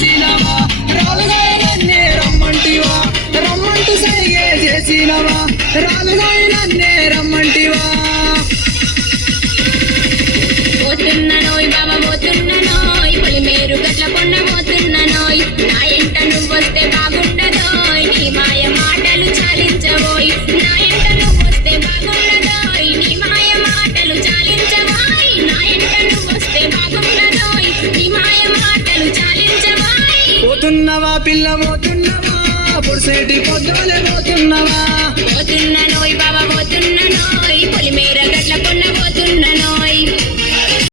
చేసినవా రాలుగాయనన్నే రమ్మంటివా రమ్మంటూ సరిగే చేసినవా రాలుగాయనన్నే రమ్మంటివా పోతున్ననోయ్ బాబా పోతున్ననోయ్ పొలిమేరు గట్ల కొండ పోతున్ననోయ్ నా ఎంట నువ్వొస్తే బాగుండదోయ్ నీ మాయ మాటలు చాలించబోయ్ నా ఎంట నువ్వొస్తే బాగుండదోయ్ నీ మాయ మాటలు చాలించబోయ్ నా ఎంట నువ్వొస్తే బాగుండదోయ్ నీ మాయ మాటలు చాలించబోయ్ పోతున్నవా పిల్ల పోతున్నవా పొడిసేటి పొద్దులే పోతున్నవా పోతున్ననోయ్ బాబా పోతున్ననోయ్ పొలిమేర గట్ల కొండ